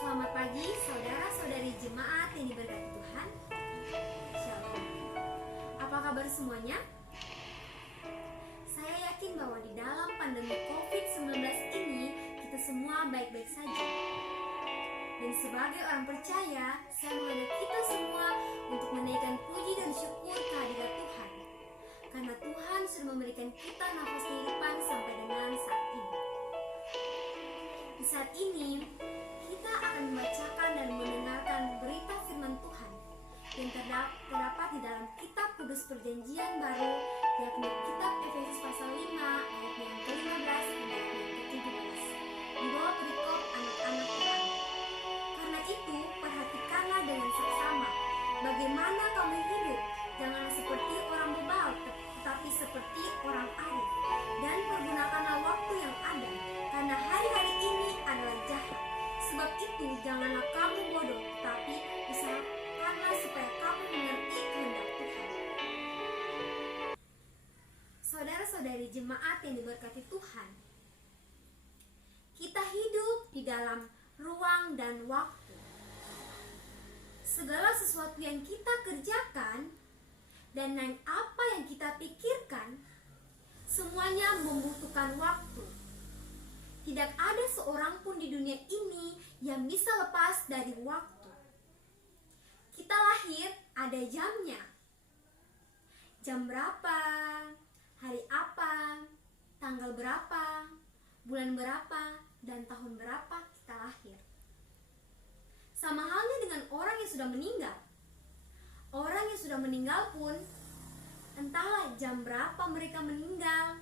Selamat pagi saudara-saudari jemaat yang diberkati Tuhan. Shalom. Apa kabar semuanya? Saya yakin bahwa di dalam pandemi COVID-19 ini kita semua baik-baik saja. Dan sebagai orang percaya, saya mengajak kita semua untuk menaikkan puji dan syukur kehadirat Tuhan. Karena Tuhan sudah memberikan kita nafas kehidupan sampai dengan saat ini. Di saat ini, kita akan membacakan dan mendengarkan berita firman Tuhan yang terdapat di dalam kitab Kudus Perjanjian Baru, yakni kitab Efesus pasal 5 ayat yang ke-15 hingga ayat yang ke-17 di bawah perikop anak-anak perang. Karena itu, perhatikanlah dengan seksama bagaimana kamu hidup, janganlah seperti orang bebal, tetapi seperti orang arif, dan pergunakanlah waktu yang ada, karena hari-hari ini adalah jahat. Sebab itu janganlah kamu bodoh, tetapi usahakanlah supaya kamu mengerti kehendak Tuhan. Saudara-saudari jemaat yang diberkati Tuhan, kita hidup di dalam ruang dan waktu. Segala sesuatu yang kita kerjakan dan apa yang kita pikirkan, semuanya membutuhkan waktu. Tidak ada seorang pun di dunia ini yang bisa lepas dari waktu. Kita lahir ada jamnya. Jam berapa, hari apa, tanggal berapa, bulan berapa, dan tahun berapa kita lahir. Sama halnya dengan orang yang sudah meninggal. Orang yang sudah meninggal pun, entahlah jam berapa mereka meninggal,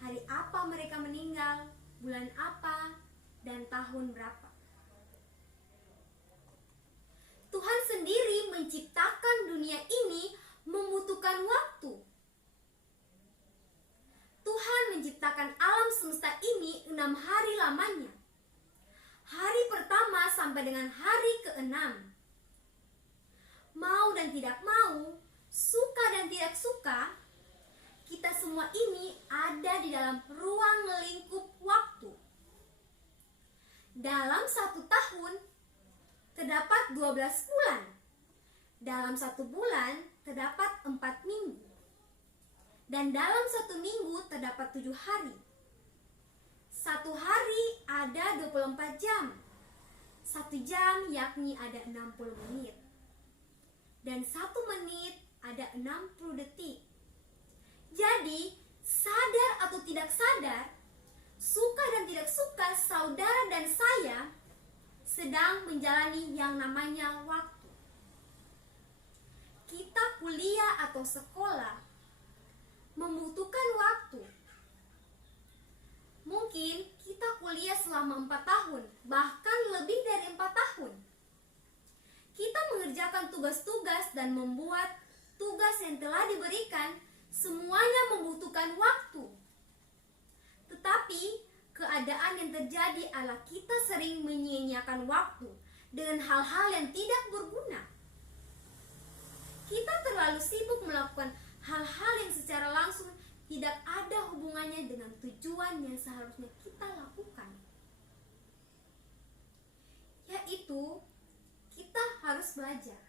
hari apa mereka meninggal, bulan apa, dan tahun berapa. Tuhan sendiri menciptakan dunia ini membutuhkan waktu. Tuhan menciptakan alam semesta ini 6 hari lamanya. Hari pertama sampai dengan hari ke-6. Mau dan tidak mau, suka dan tidak suka, kita semua ini ada di dalam ruang lingkup waktu. Dalam 1 tahun terdapat 12 bulan. Dalam 1 bulan terdapat 4 minggu. Dan dalam 1 minggu terdapat 7 hari. 1 hari ada 24 jam. 1 jam yakni ada 60 menit. Dan 1 menit ada 60 detik. Jadi, sadar atau tidak sadar, suka dan tidak suka, saudara dan saya sedang menjalani yang namanya waktu. Kita kuliah atau sekolah membutuhkan waktu. Mungkin kita kuliah selama 4 tahun, bahkan lebih dari 4 tahun. Kita mengerjakan tugas-tugas dan membuat tugas yang telah diberikan, semuanya membutuhkan waktu. Tetapi keadaan yang terjadi adalah kita sering menyia-nyiakan waktu dengan hal-hal yang tidak berguna. Kita terlalu sibuk melakukan hal-hal yang secara langsung tidak ada hubungannya dengan tujuan yang seharusnya kita lakukan. Yaitu, kita harus belajar.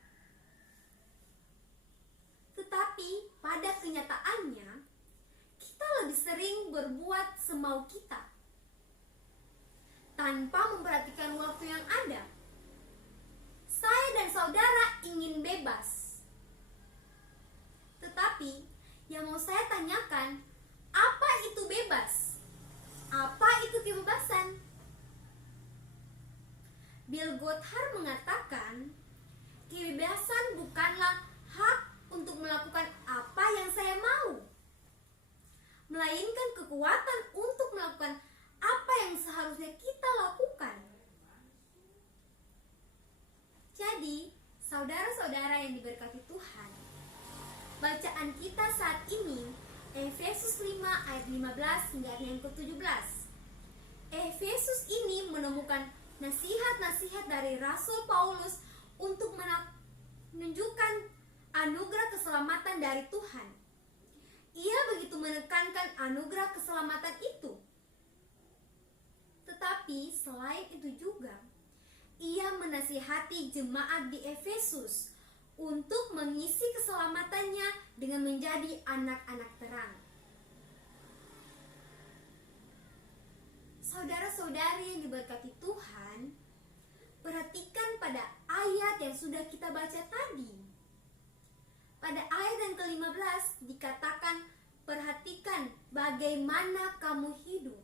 Tetapi pada kenyataannya, kita lebih sering berbuat semau kita, tanpa memperhatikan waktu yang ada. Saya dan saudara ingin bebas. Tetapi, yang mau saya tanyakan, apa itu bebas? Apa itu kebebasan? Bill Gothard mengatakan, kebebasan bukanlah hak untuk melakukan apa yang saya mau, melainkan kekuatan untuk melakukan apa yang seharusnya kita lakukan. Jadi, saudara-saudara yang diberkati Tuhan, bacaan kita saat ini Efesus 5 ayat 15 hingga ayat yang ke-17. Efesus ini menemukan nasihat-nasihat dari Rasul Paulus untuk menunjukkan anugerah keselamatan dari Tuhan. Ia begitu menekankan anugerah keselamatan itu. Tetapi selain itu juga, ia menasihati jemaat di Efesus untuk mengisi keselamatannya dengan menjadi anak-anak terang. Saudara-saudari yang diberkati Tuhan, perhatikan pada ayat yang sudah kita baca tadi. Pada ayat yang ke-15 dikatakan, perhatikan bagaimana kamu hidup.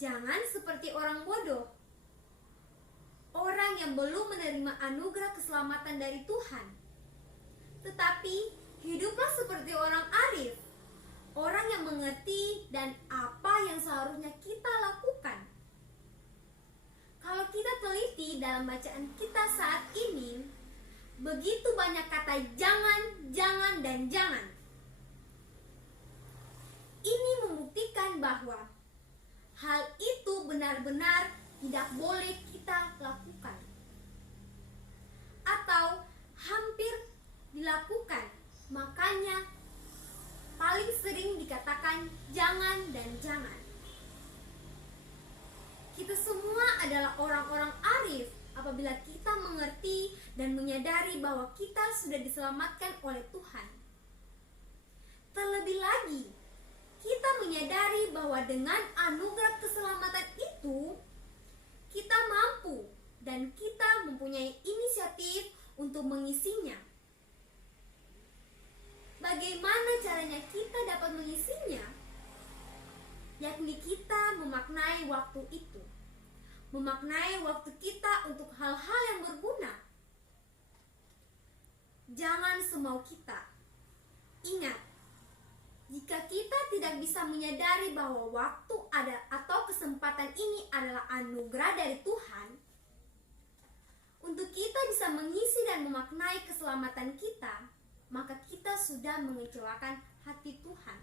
Jangan seperti orang bodoh, orang yang belum menerima anugerah keselamatan dari Tuhan. Tetapi hiduplah seperti orang arif, orang yang mengerti dan apa yang seharusnya kita lakukan. Kalau kita teliti dalam bacaan kita saat ini, begitu banyak kata jangan, jangan, dan jangan. Ini membuktikan bahwa hal itu benar-benar tidak boleh kita lakukan, atau hampir dilakukan. Makanya paling sering dikatakan jangan dan jangan. Kita semua adalah orang-orang arif apabila kita mengerti dan menyadari bahwa kita sudah diselamatkan oleh Tuhan. Terlebih lagi, kita menyadari bahwa dengan anugerah keselamatan itu, kita mampu dan kita mempunyai inisiatif untuk mengisinya. Bagaimana caranya kita dapat mengisinya? Yakni kita memaknai waktu itu, memaknai waktu kita untuk hal-hal yang berguna. Jangan semau kita. Ingat, jika kita tidak bisa menyadari bahwa waktu ada atau kesempatan ini adalah anugerah dari Tuhan, untuk kita bisa mengisi dan memaknai keselamatan kita, maka kita sudah mengecewakan hati Tuhan,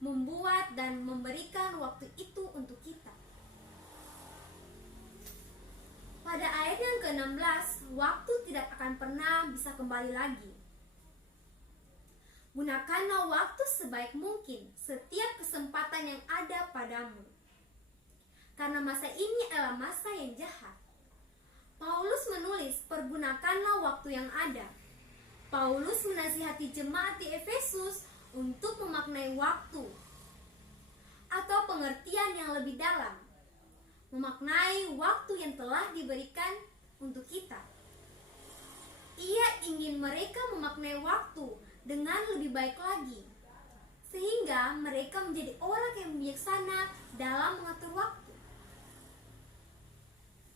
membuat dan memberikan waktu itu untuk kita. Pada ayat yang ke-16, waktu tidak akan pernah bisa kembali lagi. Gunakanlah waktu sebaik mungkin setiap kesempatan yang ada padamu, karena masa ini adalah masa yang jahat. Paulus menulis, pergunakanlah waktu yang ada. Paulus menasihati jemaat di Efesus untuk memaknai waktu, atau pengertian yang lebih dalam, memaknai waktu yang telah diberikan untuk kita. Ia ingin mereka memaknai waktu dengan lebih baik lagi, sehingga mereka menjadi orang yang bijaksana dalam mengatur waktu.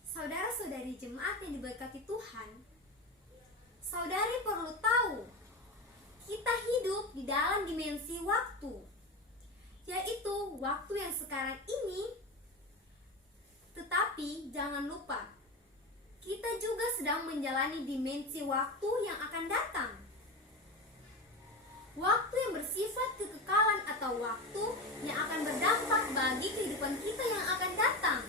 Saudara-saudari jemaat yang diberkati Tuhan, saudari perlu tahu, kita hidup di dalam dimensi waktu, yaitu waktu yang sekarang ini. Tetapi jangan lupa, kita juga sedang menjalani dimensi waktu yang akan datang. Waktu yang bersifat kekekalan atau waktu yang akan berdampak bagi kehidupan kita yang akan datang.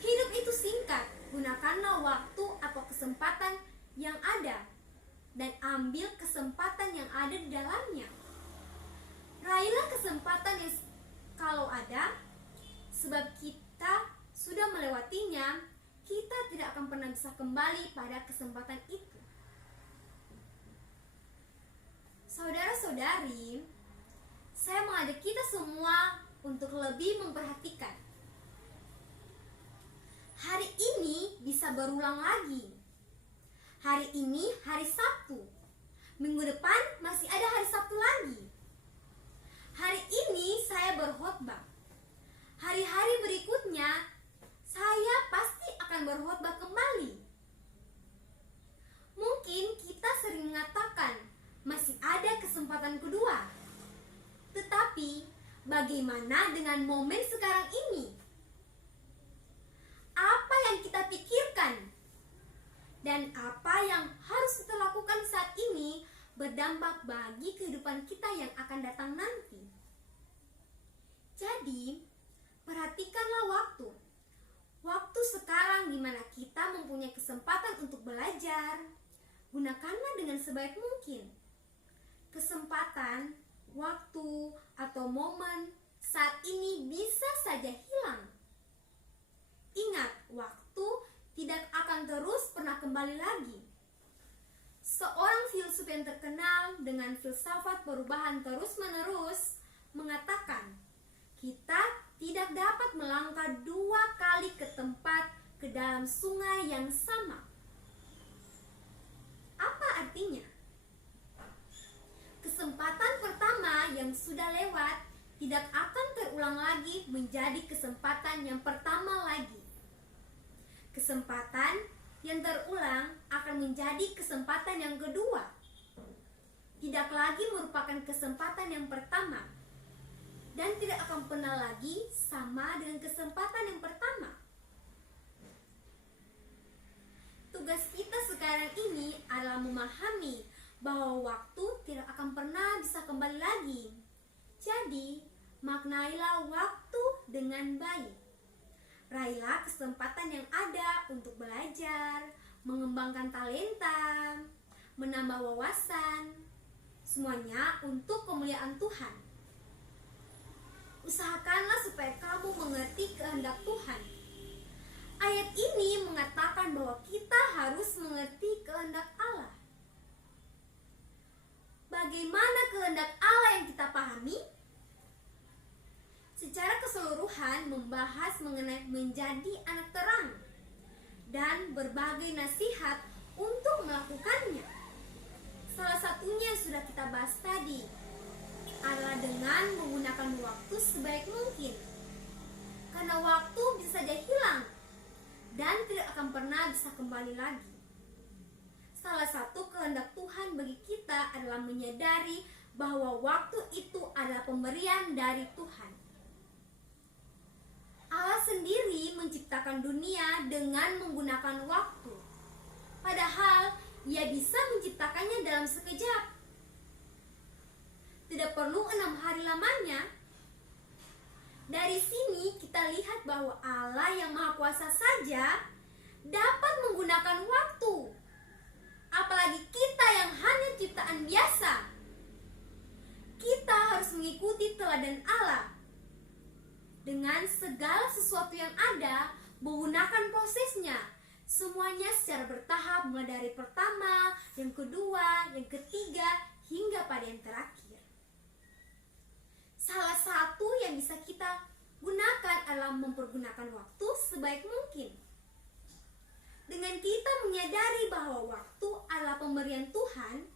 Hidup itu singkat, gunakanlah waktu atau kesempatan yang ada dan ambil kesempatan yang ada di dalamnya. Raihlah kesempatan yang kalau ada, sebab kita sudah melewatinya, kita tidak akan pernah bisa kembali pada kesempatan itu. Saudara-saudari, saya mengajak kita semua untuk lebih memperhatikan. Hari ini bisa berulang lagi. Hari ini hari Sabtu. Minggu depan masih ada hari Sabtu lagi. Hari ini saya berkhotbah. Hari-hari berikutnya saya pasti akan berkhotbah kembali. Mungkin kita sering mengatakan masih ada kesempatan kedua. Tetapi bagaimana dengan momen sekarang ini? Apa yang kita pikirkan dan apa yang harus kita lakukan saat ini berdampak bagi kehidupan kita yang akan datang nanti. Jadi, perhatikanlah waktu. Waktu sekarang di mana kita mempunyai kesempatan untuk belajar, gunakanlah dengan sebaik mungkin. kesempatan, waktu, atau momen saat ini bisa saja hilang. Ingat, waktu tidak akan terus pernah kembali lagi. Seorang filsuf yang terkenal dengan filsafat perubahan terus-menerus mengatakan, kita tidak dapat melangkah 2 kali ke dalam sungai yang sama. Apa artinya? Kesempatan pertama yang sudah lewat tidak akan terulang lagi menjadi kesempatan yang pertama lagi. Kesempatan yang terulang akan menjadi kesempatan yang kedua. Tidak lagi merupakan kesempatan yang pertama. Dan tidak akan pernah lagi sama dengan kesempatan yang pertama. Tugas kita sekarang ini adalah memahami bahwa waktu tidak akan pernah bisa kembali lagi. Jadi, maknailah waktu dengan baik. Raihlah kesempatan yang ada untuk belajar, mengembangkan talenta, menambah wawasan, semuanya untuk kemuliaan Tuhan. Usahakanlah supaya kamu mengerti kehendak Tuhan. Ayat ini mengatakan bahwa kita harus mengerti kehendak Allah. Bagaimana kehendak Allah yang kita pahami? Secara keseluruhan membahas mengenai menjadi anak terang dan berbagai nasihat untuk melakukannya. Salah satunya yang sudah kita bahas tadi adalah dengan menggunakan waktu sebaik mungkin. Karena waktu bisa saja hilang dan tidak akan pernah bisa kembali lagi. Salah satu kehendak Tuhan bagi kita adalah menyadari bahwa waktu itu adalah pemberian dari Tuhan. Allah sendiri menciptakan dunia dengan menggunakan waktu. Padahal Ia bisa menciptakannya dalam sekejap. Tidak perlu 6 hari lamanya. Dari sini kita lihat bahwa Allah yang Maha Kuasa saja dapat menggunakan waktu. Apalagi kita yang hanya ciptaan biasa. Kita harus mengikuti teladan Allah. Dengan segala sesuatu yang ada, menggunakan prosesnya. Semuanya secara bertahap, mulai dari pertama, yang kedua, yang ketiga, hingga pada yang terakhir. Salah satu yang bisa kita gunakan adalah mempergunakan waktu sebaik mungkin. Dengan kita menyadari bahwa waktu adalah pemberian Tuhan,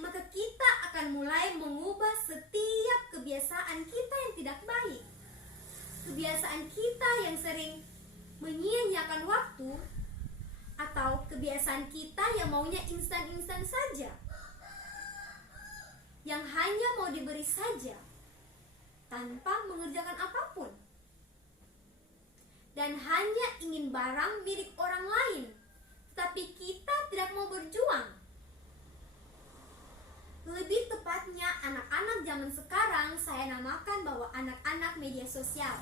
maka kita akan mulai mengubah setiap kebiasaan kita yang tidak baik. Kebiasaan kita yang sering menyia-nyiakan waktu, atau kebiasaan kita yang maunya instan-instan saja, yang hanya mau diberi saja tanpa mengerjakan apapun, dan hanya ingin barang milik orang lain, tapi kita tidak mau berjuang. Lebih tepatnya anak-anak zaman sekarang saya namakan bahwa anak-anak media sosial.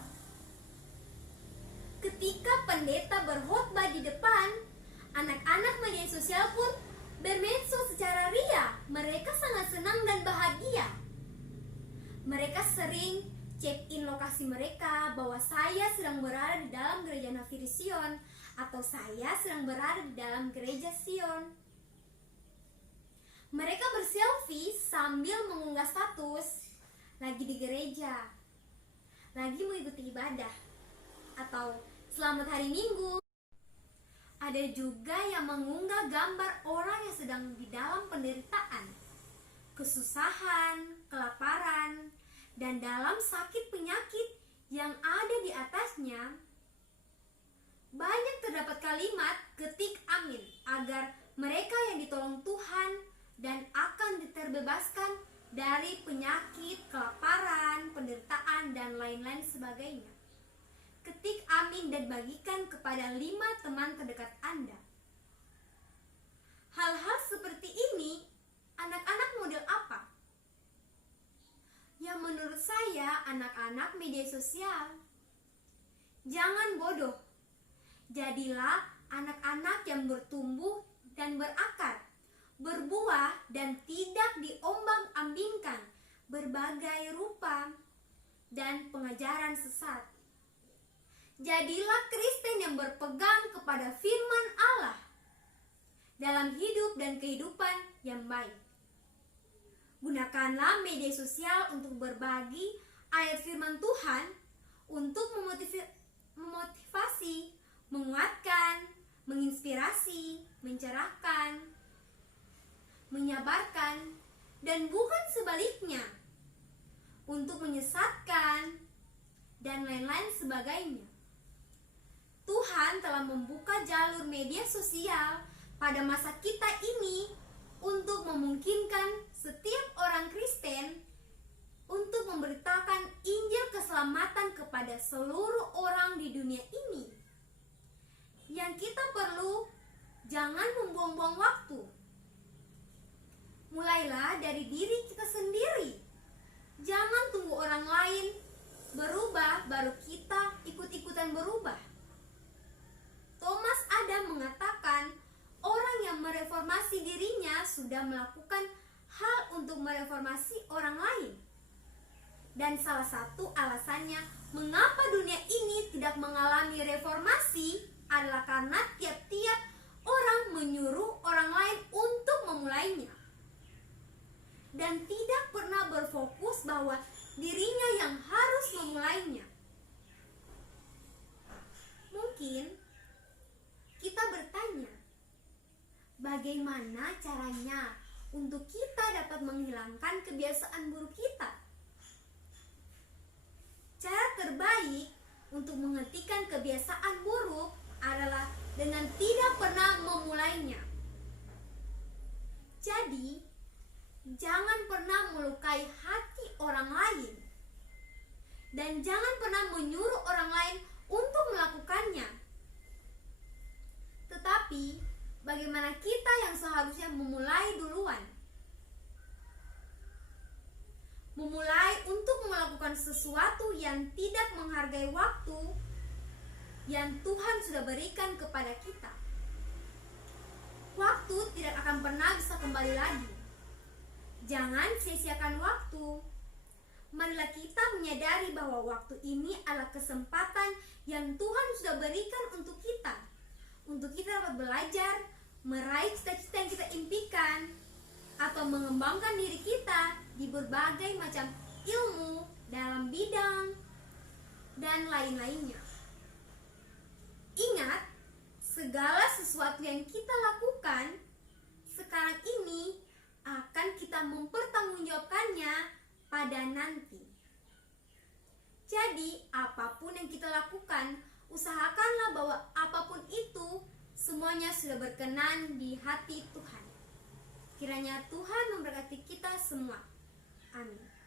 Ketika pendeta berkhotbah di depan, anak-anak media sosial pun bermedsos secara ria. Mereka sangat senang dan bahagia. Mereka sering check-in lokasi mereka bahwa saya sedang berada di dalam gereja Nafiri Sion, atau saya sedang berada di dalam gereja Sion. Mereka berselfie sambil mengunggah status lagi di gereja, lagi mengikuti ibadah, atau selamat hari Minggu. Ada juga yang mengunggah gambar orang yang sedang di dalam penderitaan, kesusahan, kelaparan, dan dalam sakit penyakit yang ada di atasnya. Banyak terdapat kalimat ketik amin agar mereka yang ditolong Tuhan dan akan diterbebaskan dari penyakit, kelaparan, penderitaan, dan lain-lain sebagainya. Ketik amin dan bagikan kepada 5 teman terdekat Anda. Hal-hal seperti ini, anak-anak model apa? Yang menurut saya, anak-anak media sosial. Jangan bodoh. Jadilah anak-anak yang bertumbuh dan berakar, berbuah dan tidak diombang-ambingkan berbagai rupa dan pengajaran sesat. Jadilah Kristen yang berpegang kepada firman Allah dalam hidup dan kehidupan yang baik. Gunakanlah media sosial untuk berbagi ayat firman Tuhan untuk memotivasi, menguatkan, menginspirasi, mencerahkan, menyabarkan, dan bukan sebaliknya, untuk menyesatkan, dan lain-lain sebagainya. Tuhan telah membuka jalur media sosial pada masa kita ini untuk memungkinkan setiap orang Kristen untuk memberitakan Injil keselamatan kepada seluruh orang di dunia ini. Yang kita perlu, jangan membuang-buang waktu. Mulailah dari diri kita sendiri. Jangan tunggu orang lain berubah baru kita ikut-ikutan berubah. Thomas Adam mengatakan, orang yang mereformasi dirinya sudah melakukan hal untuk mereformasi orang lain. Dan salah satu alasannya mengapa dunia ini tidak mengalami reformasi adalah karena tiap-tiap orang menyuruh orang lain untuk memulainya. Dan tidak pernah berfokus bahwa dirinya yang harus memulainya. Mungkin kita bertanya, bagaimana caranya untuk kita dapat menghilangkan kebiasaan buruk kita? Cara terbaik untuk menghentikan kebiasaan buruk adalah dengan tidak pernah memulainya. Jadi, jangan pernah melukai hati orang lain. Dan jangan pernah menyuruh orang lain untuk melakukannya. Tetapi, bagaimana kita yang seharusnya memulai duluan? Memulai untuk melakukan sesuatu yang tidak menghargai waktu yang Tuhan sudah berikan kepada kita. Waktu tidak akan pernah bisa kembali lagi. Jangan sia-siakan waktu. Marilah kita menyadari bahwa waktu ini adalah kesempatan yang Tuhan sudah berikan untuk kita. Untuk kita dapat belajar, meraih cita-cita yang kita impikan, atau mengembangkan diri kita di berbagai macam ilmu dalam bidang dan lain-lainnya. Ingat, segala sesuatu yang kita lakukan sekarang ini akan kita mempertanggungjawabkannya pada nanti. Jadi, apapun yang kita lakukan, usahakanlah bahwa apapun itu semuanya sudah berkenan di hati Tuhan. Kiranya Tuhan memberkati kita semua. Amin.